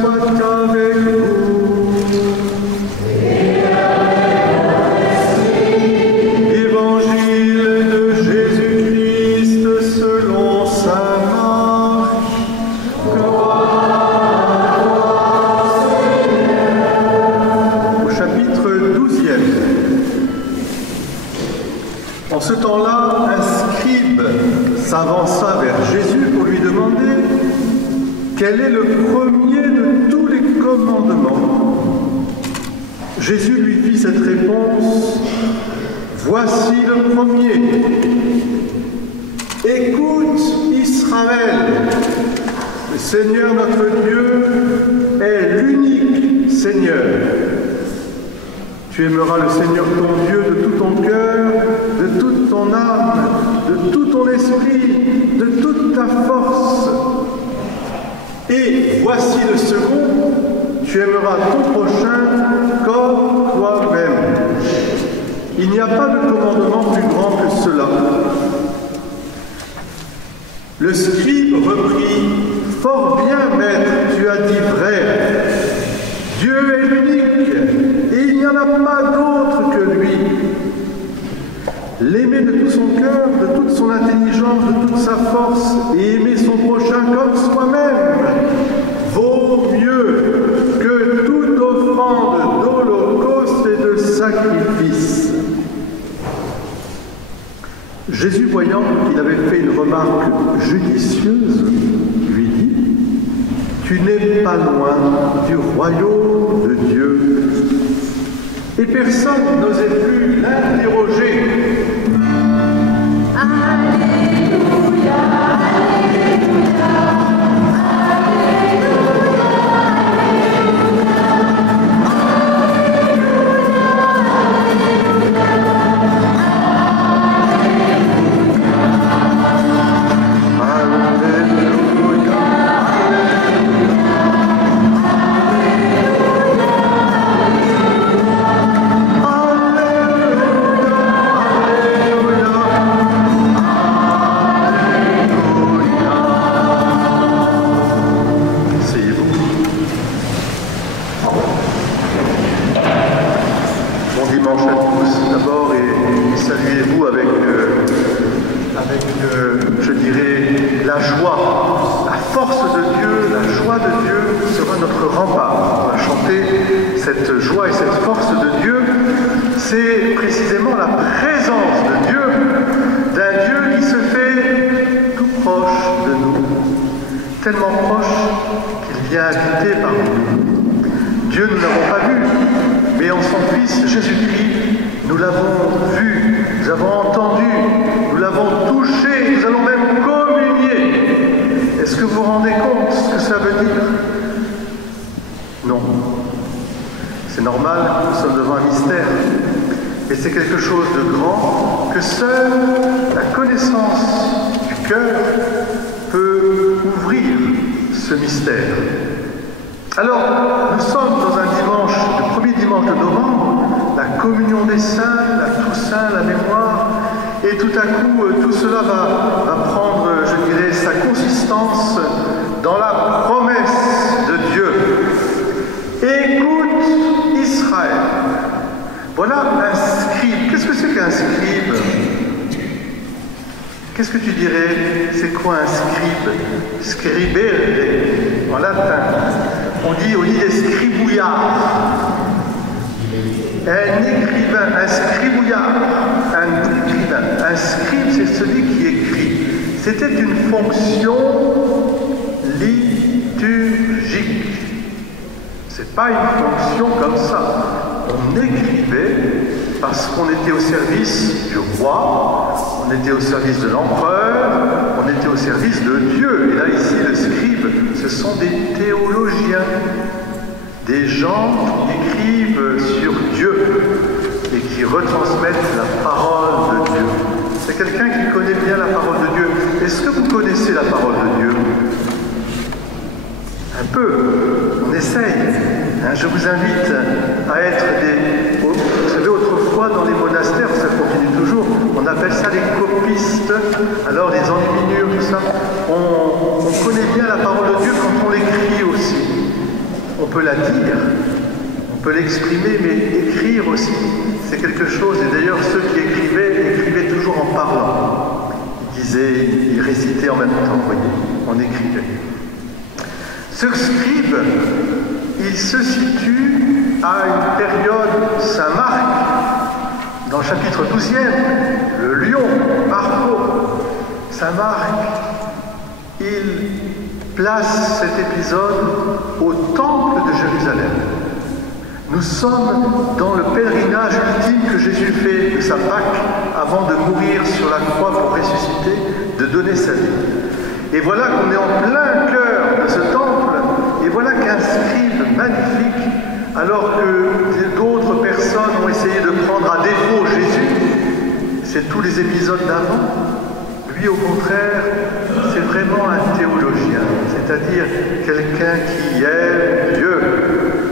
soit avec vous. Évangile de Jésus-Christ selon saint Marc. Au chapitre 12e. En ce temps-là, un scribe s'avança vers Jésus pour lui demander quel est le premier de tous les commandements. Jésus lui fit cette réponse: voici le premier. Écoute, Israël, le Seigneur notre Dieu est l'unique Seigneur. Tu aimeras le Seigneur ton Dieu de tout ton cœur, de toute ton âme, de tout ton esprit, de toute ta force. Et voici le second, tu aimeras ton prochain comme toi-même. Il n'y a pas de commandement plus grand que cela. Le scribe reprit: fort bien, maître, tu as dit vrai. Dieu est l'unique, et il n'y en a pas d'autre que lui. L'aimer de tout son cœur, de toute son intelligence, de toute sa force, et aimer son prochain comme soi-même, vaut mieux que toute offrande d'holocauste et de sacrifice. Jésus, voyant qu'il avait fait une remarque judicieuse, lui dit: tu n'es pas loin du royaume de Dieu. Et personne n'osait plus l'interroger. Alléluia, Alléluia, je dirais, la joie, la force de Dieu, la joie de Dieu sera notre rempart. On va chanter cette joie et cette force de Dieu. C'est précisément la présence de Dieu, d'un Dieu qui se fait tout proche de nous, tellement proche qu'il vient habiter parmi nous. Dieu, nous ne l'avons pas vu, mais en son Fils Jésus-Christ, nous l'avons vu, nous avons entendu, nous l'avons touché, nous allons même communier. Est-ce que vous vous rendez compte ce que ça veut dire? Non. C'est normal, nous sommes devant un mystère. Et c'est quelque chose de grand que seule la connaissance du cœur peut ouvrir ce mystère. Alors, nous sommes dans un dimanche, le premier dimanche de novembre, la communion des saints, la Toussaint, la mémoire, et tout à coup, tout cela va prendre, je dirais, sa consistance dans la promesse de Dieu. Écoute Israël. Voilà un scribe. Qu'est-ce que c'est qu'un scribe? Qu'est-ce que tu dirais? C'est quoi un scribe? Scribere, en latin. On dit des scribouillards. Un écrivain, un scribouillard, un scribe, c'est celui qui écrit. C'était une fonction liturgique. C'est pas une fonction comme ça. On écrivait parce qu'on était au service du roi, on était au service de l'empereur, on était au service de Dieu. Et là, ici, le scribe, ce sont des théologiens, des gens qui écrivent sur Dieu et qui retransmettent la parole de Dieu. C'est quelqu'un qui connaît bien la parole de Dieu. Est-ce que vous connaissez la parole de Dieu? Un peu, on essaye. Je vous invite à être des... Vous savez, autrefois, dans les monastères, ça continue toujours, on appelle ça les copistes, alors les enluminures, tout ça. On connaît bien la parole de Dieu quand on l'écrit aussi. peut la dire, on peut l'exprimer, mais écrire aussi, c'est quelque chose. Et d'ailleurs, ceux qui écrivaient toujours en parlant. Ils récitaient en même temps, vous voyez, on écrivait. Ce scribe, il se situe à une période Saint-Marc, dans le chapitre 12e, le lion, Marco. Saint-Marc, il place cet épisode au temple de Jérusalem. Nous sommes dans le pèlerinage ultime que Jésus fait de sa Pâque avant de mourir sur la croix pour ressusciter, de donner sa vie. Et voilà qu'on est en plein cœur de ce temple, et voilà qu'un scribe magnifique, alors que d'autres personnes ont essayé de prendre à défaut Jésus, c'est tous les épisodes d'avant, lui au contraire, c'est vraiment un théologien, c'est-à-dire quelqu'un qui aime Dieu.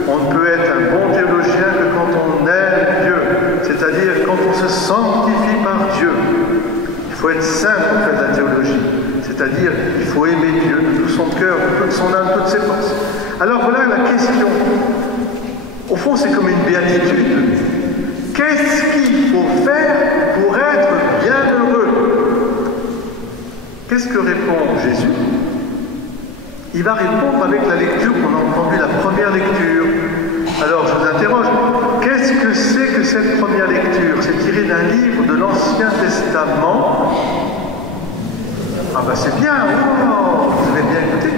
On ne peut être un bon théologien que quand on aime Dieu, c'est-à-dire quand on se sanctifie par Dieu. Il faut être saint pour faire de la théologie, c'est-à-dire il faut aimer Dieu de tout son cœur, de toute son âme, de toutes ses forces. Alors voilà la question. Au fond, c'est comme une béatitude. Qu'est-ce qu'il faut faire pour être bienheureux? Qu'est-ce que répond Jésus? Il va répondre avec la lecture qu'on a entendue, la première lecture. Alors, je vous interroge, qu'est-ce que c'est que cette première lecture? C'est tiré d'un livre de l'Ancien Testament. Ah ben c'est bien, oh, vous avez bien écouté.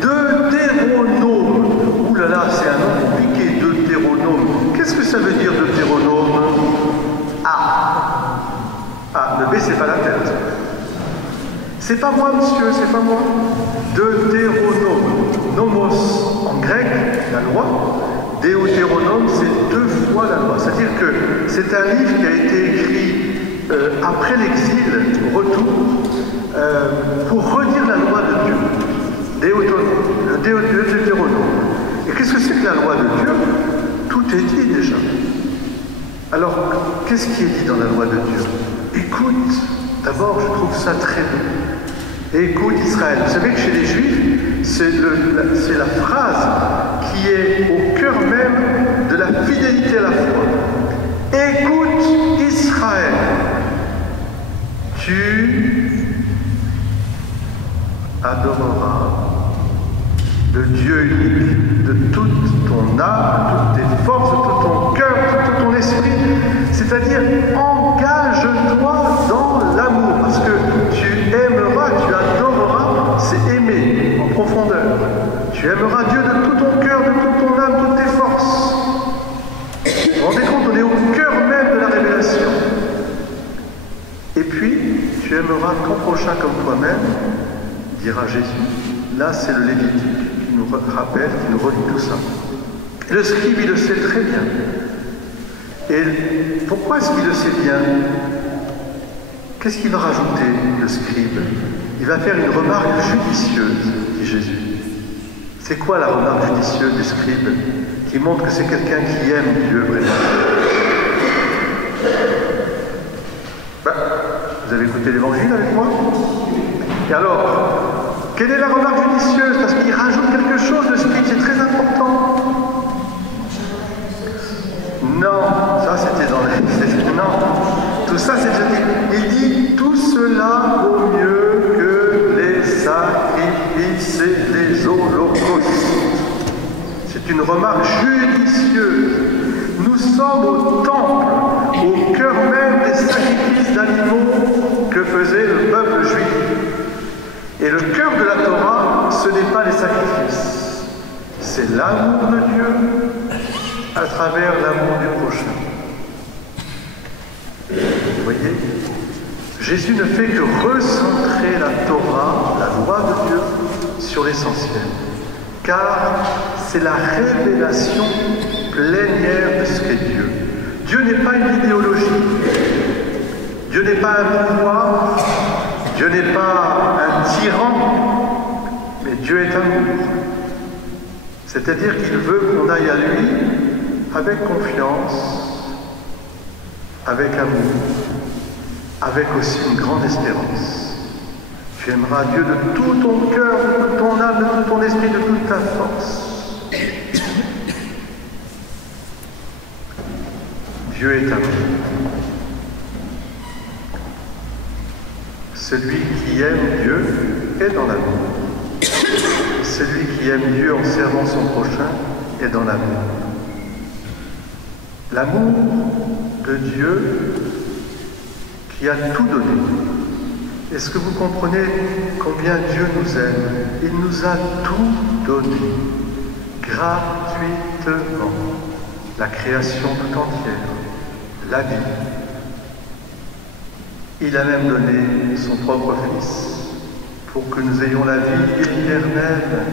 Deutéronome. Ouh là là, c'est un nom compliqué, Deutéronome. Qu'est-ce que ça veut dire Deutéronome? Ah, le B, c'est pas la tête. C'est pas moi, monsieur, c'est pas moi. Deutéronome. Nomos, en grec, la loi. Deutéronome, c'est 2 fois la loi. C'est-à-dire que c'est un livre qui a été écrit après l'exil, au retour, pour redire la loi de Dieu. Deutéronome. Et qu'est-ce que c'est que la loi de Dieu? Tout est dit déjà. Alors, qu'est-ce qui est dit dans la loi de Dieu? Écoute, d'abord, je trouve ça très beau. Écoute Israël. Vous savez que chez les Juifs, c'est la phrase qui est au cœur même de la fidélité à la foi. Écoute Israël. Tu adoreras le Dieu unique de toute ton âme, de toutes tes forces, de tout ton cœur, de tout ton esprit. C'est-à-dire, engage-toi dans l'amour, parce que tu aimeras, tu adoreras, c'est aimer en profondeur. Tu aimeras Dieu de tout ton cœur, de toute ton âme, toutes tes forces. Vous vous rendez compte, on est au cœur même de la révélation. Et puis, tu aimeras ton prochain comme toi-même, dira Jésus. Là, c'est le Lévitique qui nous rappelle, qui nous relie tout ça. Et le scribe, il le sait très bien. Et pourquoi est-ce qu'il le sait bien? Qu'est-ce qu'il va rajouter, le scribe? Il va faire une remarque judicieuse, dit Jésus. C'est quoi la remarque judicieuse du scribe? Qui montre que c'est quelqu'un qui aime Dieu vraiment. Vous avez écouté l'évangile avec moi? Et alors, quelle est la remarque judicieuse? Parce qu'il rajoute quelque chose, le scribe, c'est très important. Non, ça c'était dans les... Non, tout ça c'est déjà dit. Il dit, tout cela vaut mieux que les sacrifices et les holocaustes. C'est une remarque judicieuse. Nous sommes au temple, au cœur même des sacrifices d'animaux que faisait le peuple juif. Et le cœur de la Torah, ce n'est pas les sacrifices. C'est l'amour de Dieu à travers l'amour du prochain. Vous voyez, Jésus ne fait que recentrer la Torah, la loi de Dieu, sur l'essentiel. Car c'est la révélation plénière de ce qu'est Dieu. Dieu n'est pas une idéologie. Dieu n'est pas un pouvoir. Dieu n'est pas un tyran. Mais Dieu est amour. C'est-à-dire qu'il veut qu'on aille à lui avec confiance, avec amour, avec aussi une grande espérance. Tu aimeras Dieu de tout ton cœur, de toute ton âme, de tout ton esprit, de toute ta force. Dieu est amour. Celui qui aime Dieu est dans l'amour. Celui qui aime Dieu en servant son prochain est dans l'amour. L'amour de Dieu qui a tout donné. Est-ce que vous comprenez combien Dieu nous aime? Il nous a tout donné, gratuitement. La création tout entière, la vie. Il a même donné son propre Fils pour que nous ayons la vie éternelle.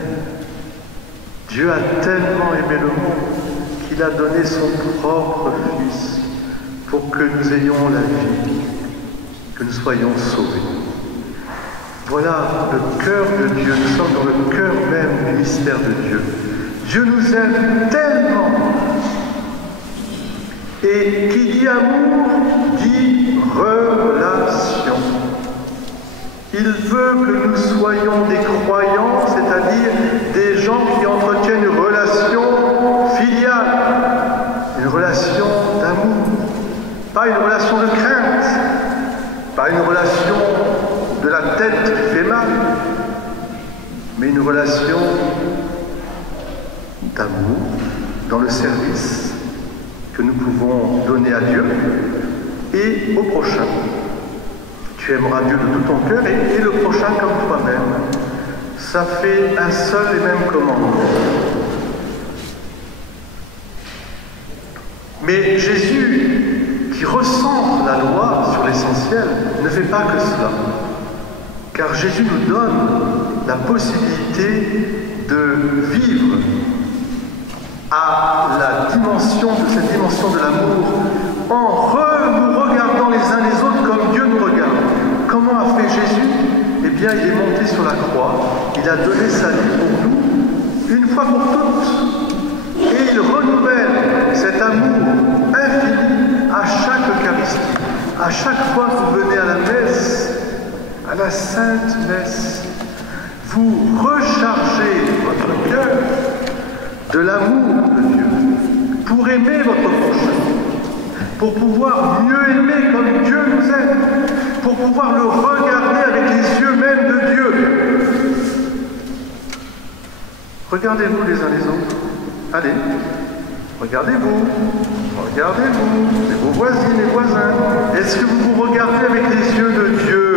Dieu a tellement aimé le monde qu'il a donné son propre Fils pour que nous ayons la vie, que nous soyons sauvés. Voilà le cœur de Dieu. Nous sommes dans le cœur même du mystère de Dieu. Dieu nous aime tellement. Et qui dit amour, dit relation. Il veut que nous soyons des croyants, c'est-à-dire des gens qui entretiennent une relation filiale, une relation d'amour, pas une relation de crainte, pas une relation de la tête qui fait mal, mais une relation d'amour dans le service que nous pouvons donner à Dieu et au prochain. Tu aimeras Dieu de tout ton cœur et le prochain comme toi-même. Ça fait un seul et même commandement. Mais Jésus, qui recentre la loi sur l'essentiel, ne fait pas que cela. Car Jésus nous donne la possibilité de vivre à la dimension de cette dimension de l'amour en nous regardant les uns les autres comme Dieu nous regarde. Comment a fait Jésus? Eh bien, il est monté sur la croix, il a donné sa vie pour nous, une fois pour toutes, et il renouvelle cet amour infini à chaque Eucharistie, à chaque fois que vous venez à la messe, à la Sainte Messe. Vous rechargez votre cœur de l'amour de Dieu, pour aimer votre prochain, pour pouvoir mieux aimer comme Dieu nous aime, pour pouvoir le regarder avec les yeux même de Dieu. Regardez-vous les uns les autres. Allez, regardez-vous, regardez-vous, vos voisines et voisins. Est-ce que vous vous regardez avec les yeux de Dieu?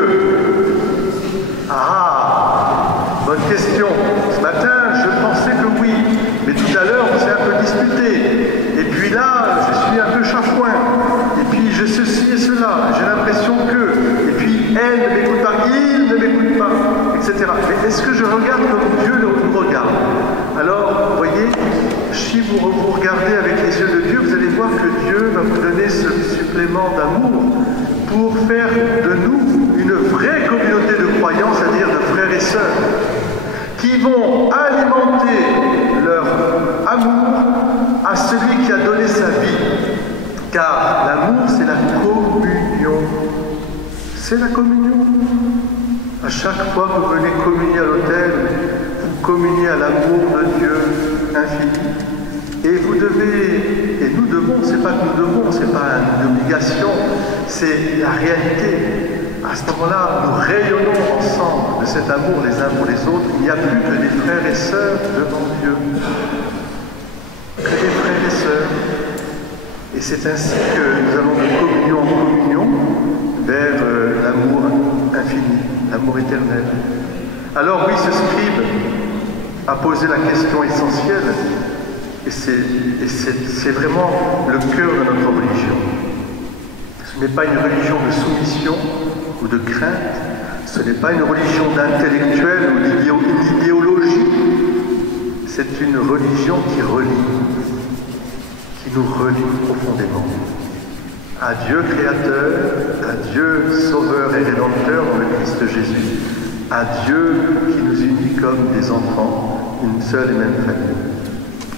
Ah, bonne question. Ce matin, je pensais que oui. Mais tout à l'heure, on s'est un peu disputé. Et puis là, je suis un peu chafouin. Et puis je ceci et cela. J'ai l'impression que. Et puis elle ne m'écoute pas, il ne m'écoute pas, etc. Mais est-ce que je regarde comme Dieu nous regarde? Alors, vous voyez, si vous regardez avec les yeux de Dieu, vous allez voir que Dieu va vous donner ce supplément d'amour pour faire de nous une vraie communauté de croyants, c'est-à-dire de frères et sœurs, qui vont alimenter leur amour à celui qui a donné sa vie. Car l'amour, c'est la communion. C'est la communion. À chaque fois que vous venez communier à l'autel, vous communiez à l'amour de Dieu infini. Et vous devez, et nous devons, c'est pas que nous devons, c'est pas une obligation, c'est la réalité. À ce moment-là, nous rayonnons ensemble de cet amour les uns pour les autres. Il n'y a plus que des frères et sœurs devant Dieu. Que des frères et sœurs. Et c'est ainsi que nous allons de communion en communion vers l'amour infini, l'amour éternel. Alors oui, ce scribe a posé la question essentielle, et c'est vraiment le cœur de notre religion. Ce n'est pas une religion de soumission ou de crainte, ce n'est pas une religion d'intellectuel ou d'idéologie, c'est une religion qui nous relie profondément à Dieu créateur, à Dieu sauveur et rédempteur dans le Christ Jésus, à Dieu qui nous unit comme des enfants, une seule et même famille.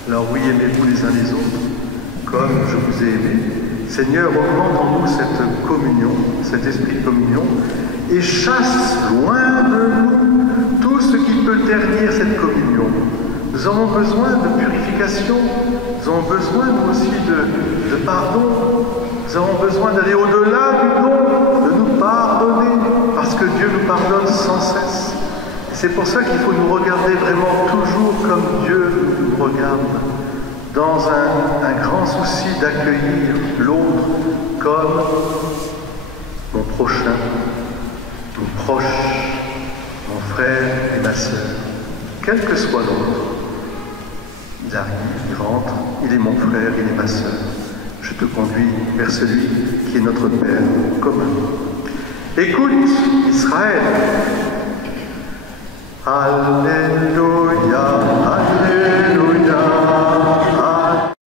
Alors oui, aimez-vous les uns les autres, comme je vous ai aimé. Seigneur, augmente en nous cette communion, cet esprit de communion, et chasse loin de nous tout ce qui peut ternir cette communion. Nous avons besoin de purification, nous avons besoin nous aussi de pardon, nous avons besoin d'aller au-delà du don, de nous pardonner, parce que Dieu nous pardonne sans cesse. Et c'est pour ça qu'il faut nous regarder vraiment toujours comme Dieu nous regarde, dans un grand souci d'accueillir l'autre comme mon prochain, mon proche, mon frère et ma sœur, quel que soit l'autre. Il arrive, il rentre, il est mon frère, il est ma sœur. Je te conduis vers celui qui est notre Père commun. Écoute, Israël. Alléluia.